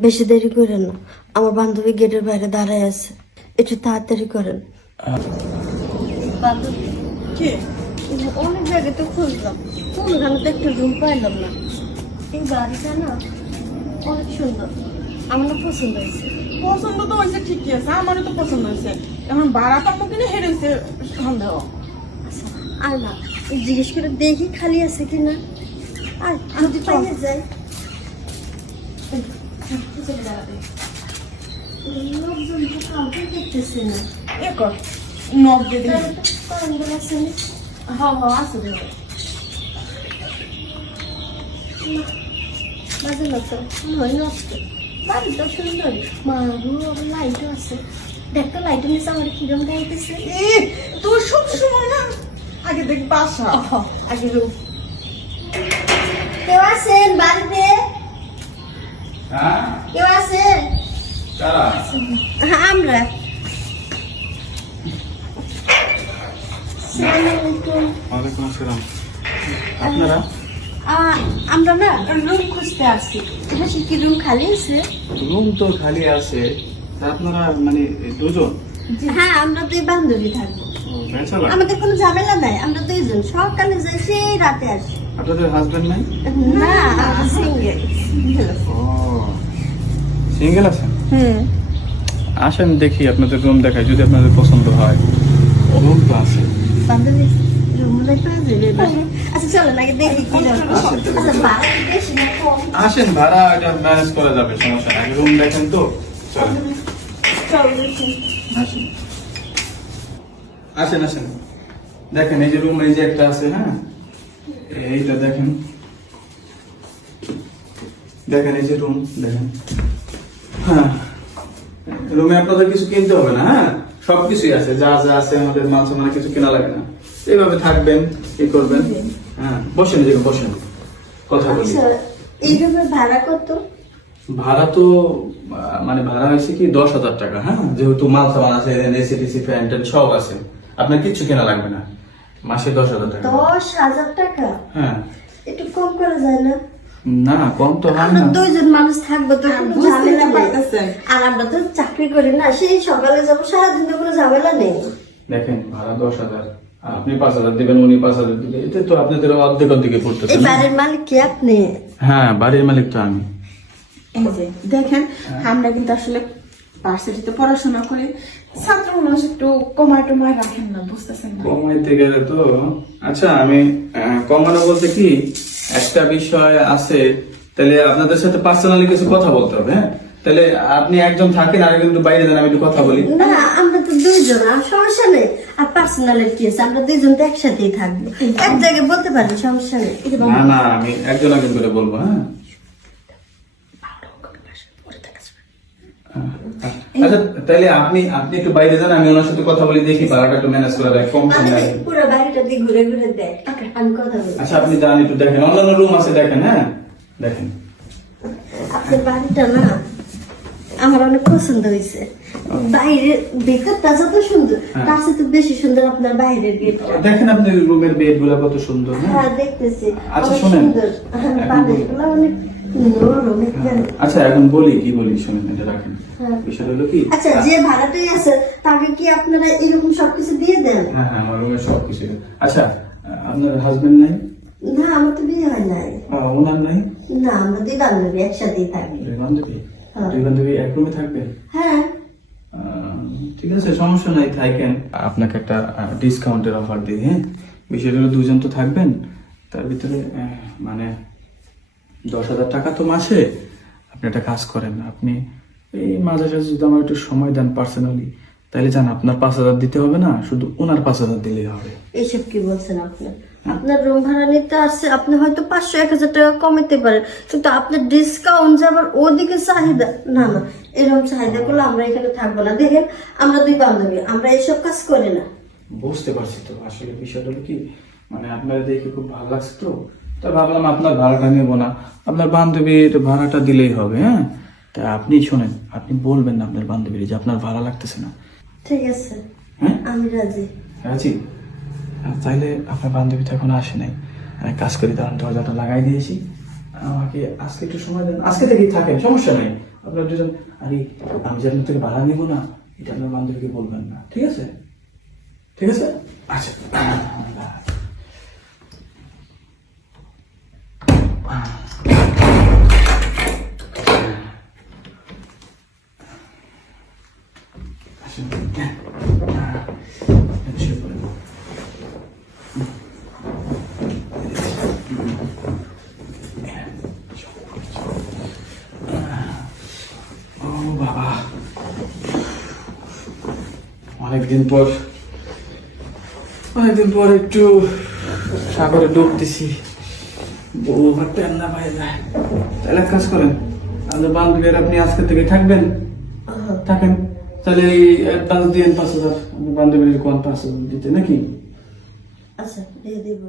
বেশি দেরি করেন না, আমার বান্ধবী গেটের বাইরে দাঁড়ায় আছে, একটু তাড়াতাড়ি করেন। বান্ধবী কি অনেক জায়গায় তো খুঁজলাম, কোনখানে তো একটা রুম পাইলাম না। এই বাড়িটা না অনেক সুন্দর, আমার না পছন্দ হয়েছে। পছন্দ তো হয়েছে, ঠিকই আছে, আমারও তো পছন্দ হয়েছে। এখন ভাড়া পাবো কিনা হেরেছে সন্দেহ। আচ্ছা আর না, জিজ্ঞেস করে দেখি খালি আছে কিনা, আর যদি পাইয়ে যায়। লোকজন তো কাউকে দেখতেছে না। এ কর নখ দিয়ে দিবি। কয়েকজন আছে না? হ্যাঁ হ্যাঁ আছে দেখো। মাঝে মতো হয় নষ্ট, বাড়িটা সুন্দর, মারু লাইটও আছে। দেখতো লাইটের নিচে আমার কিরম গাইতেছে। এ তোর সব সময় না, আগে দেখ বাসা, আগে রূপ। কেউ আছেন বাড়িতে? হ্যাঁ, কেউ আছেন? কারা? আমরা। আসসালামু ওয়ালাইকুম আসসালাম। আপনারা? আমরা না রুম খুঁজতে আসছি, সে কি রুম খালি আছে? রুম তো খালি আছে, তা আপনারা মানে দুজন? হ্যাঁ, আমরা দুই বান্ধবী থাকবো, ব্যাচেলর? আমাদের কোনো ঝামেলা নাই, আমরা দুইজন সকালে যাই সেই রাতে আসি। আপনাদের হাজবেন্ড নাই? না, সিঙ্গেল। ও, সিঙ্গেল আছেন? আসেন দেখি, আপনাদের রুম দেখাই, যদি আপনাদের পছন্দ হয়। রুম তো আছে। বান্ধবী রুম পাওয়া যাবে? আচ্ছা চলো আগে দেখি কি রকম। আচ্ছা ভাড়া কি বেশি না কম? আসেন, ভাড়া এটা ম্যানেজ করা যাবে, সমস্যা নাই। রুম দেখেন তো, চলেন। চলো দেখি। আসেন আসেন আসেন, দেখেন এই যে রুম, এই যে একটা আছে। হ্যাঁ, এইটা দেখেন, দেখেন এই যে রুম দেখেন। হ্যাঁ, রুমে আপনাদের কিছু কিনতে হবে না। হ্যাঁ, সবকিছুই আছে, যা যা আছে আমাদের মাছ মানে কিছু কেনা লাগে না। এইভাবে থাকবেন, কি করবেন। হ্যাঁ, বসেন, এই জায়গায় বসেন, কথা বলি। আচ্ছা এই রুমের ভাড়া কত? ভাড়া তো মানে ভাড়া হয়েছে কি 10,000 টাকা। হ্যাঁ, যেহেতু মাল সামান আছে, এসি টিসি ফ্যান ট্যান সব আছে, আপনার কিচ্ছু কেনা লাগবে না। মাসে 10,000 টাকা। 10,000 টাকা? হ্যাঁ, একটু কম করা যায় না? না কম তো হয় আমরা না। দুইজন মানুষ থাকবো তো কোনো বুঝতে ঝামেলা নেই। পারতেছেন। আর আমরা তো চাকরি করি না, সেই সকালে যাবো, সারাদিন তো কোনো ঝামেলা নেই। দেখেন ভাড়া 10,000, আপনি 5,000 দিবেন, উনি 5,000 দিবেন, এটা তো আপনাদের অর্ধেক অর্ধেকে পড়তেছে এই না? বাড়ির মালিক কি আপনি? হ্যাঁ, বাড়ির মালিক তো আমি। এই যে দেখেন, আমরা কিন্তু আসলে ভার্সিটিতে পড়াশোনা করি, ছাত্র মানুষ একটু কমায় টমায় রাখেন না, বুঝতেছেন না? কমাইতে গেলে তো আচ্ছা, আমি কমানো বলতে কি একটা বিষয় আছে, তাহলে আপনাদের সাথে পার্সোনালি কিছু কথা বলতে হবে। হ্যাঁ, তাহলে আপনি একজন থাকেন, আর একজন একটু বাইরে যান, আমি একটু কথা বলি। না আমরা তো দুইজন, আর সমস্যা নেই। আর পার্সোনালের কি আছে, আমরা দুইজন তো একসাথেই থাকবো, এক জায়গায় বলতে পারি, সমস্যা নেই। না না, আমি একজন একজন করে বলবো। হ্যাঁ, আচ্ছা তাহলে আপনি আপনি একটু বাইরে যান, আমি ওনার সাথে কথা বলি, দেখি ভাড়াটা একটু ম্যানেজ করা যায়, কম সময় লাগে। পুরো বাড়িটা দিয়ে ঘুরে ঘুরে দেখ, আমি কথা বলি। আচ্ছা আপনি যান, একটু দেখেন, অন্যান্য রুম আছে দেখেন। হ্যাঁ দেখেন, আপনার বাড়িটা না আমার অনেক পছন্দ হয়েছে। বাইরের ভেতরটা যত সুন্দর, তার সাথে বেশি সুন্দর আপনার বাইরের গেটটা। দেখেন আপনি রুমের বেড গুলা কত সুন্দর। হ্যাঁ দেখতেছি, আচ্ছা, অনেক শোনেন। সুন্দর। বালিশগুলো অনেক নরম একদম। আচ্ছা এখন বলি, কি বলি শুনেন, এটা রাখেন। হ্যাঁ। বিষয় হলো কি, আচ্ছা যে ভাড়াটাই আছে তাকে কি আপনারা এরকম সবকিছু দিয়ে দেন? হ্যাঁ হ্যাঁ, আমার রুমের সব কিছু। আচ্ছা, আপনার হাজবেন্ড নাই? না আমার তো বিয়ে হয় নাই। ওনার নাই? না আমরা দুই বান্ধবী একসাথেই থাকি। দুই বান্ধবী? হ্যাঁ। দুই বান্ধবী এক রুমে থাকবে? হ্যাঁ ঠিক আছে, সমস্যা নাই, থাকেন। আপনাকে একটা ডিসকাউন্টের অফার দিই। হ্যাঁ, বিষয়টা হলো দুজন তো থাকবেন, তার ভিতরে মানে 10,000 টাকা তো মাসে। আপনি একটা কাজ করেন, আপনি এই মাঝে সাঝে যদি আমার একটু সময় দেন পার্সোনালি, তাহলে জান আপনার 5,000 দিতে হবে না, শুধু ওনার 5,000 দিলেই হবে। এইসব কি বলছেন আপনি? আপনার রুম ভাড়া নিতে আসছে, আপনি হয়তো 500-1,000 টাকা কমাতে পারেন, কিন্তু আপনার ডিসকাউন্ট যে আবার ওদিকে চাহিদা, না না, এরকম চাহিদা করলে আমরা এখানে থাকবো না। দেখেন আমরা দুই বান্ধবী, আমরা এইসব কাজ করি না। বুঝতে পারছি তো, আসলে বিষয়টা হলো কি, মানে আপনার দেখে খুব ভালো লাগছে তো, তাই ভাবলাম আপনার ভাড়াটা নেবো না, আপনার বান্ধবীর ভাড়াটা দিলেই হবে। হ্যাঁ, তা আপনি শোনেন, আপনি বলবেন না আপনার বান্ধবীর যে আপনার ভাড়া লাগতেছে না। ঠিক আছে, হ্যাঁ আমি রাজি। রাজি? তাইলে আপনার বান্ধবী তো এখন আসে নাই, আমি কাজ করি, তখন দরজাটা লাগাই দিয়েছি। আমাকে আজকে একটু সময় দেন, আজকে থেকেই থাকেন, সমস্যা নেই। আপনার দুজন। আরে আমি যে আপনার থেকে ভাড়া নিব না, এটা আপনার বান্ধবীকে বলবেন না, ঠিক আছে? ঠিক আছে, আচ্ছা। আসুন। শুয়ে পড়েন। ও বাবা, অনেকদিন পর একটু সাগরে ডুব দিছি। বউ আবার টেন্না পাই যায়। তাহলে এক কাজ করেন, আমাদের বান্ধবী আর আপনি আজকে থেকে থাকবেন, থাকেন। তাহলে এই অ্যাডভান্স দিয়েন 5,000, বান্ধবীর কোন 5,000 দিতে নাকি? আচ্ছা দিয়ে দিব।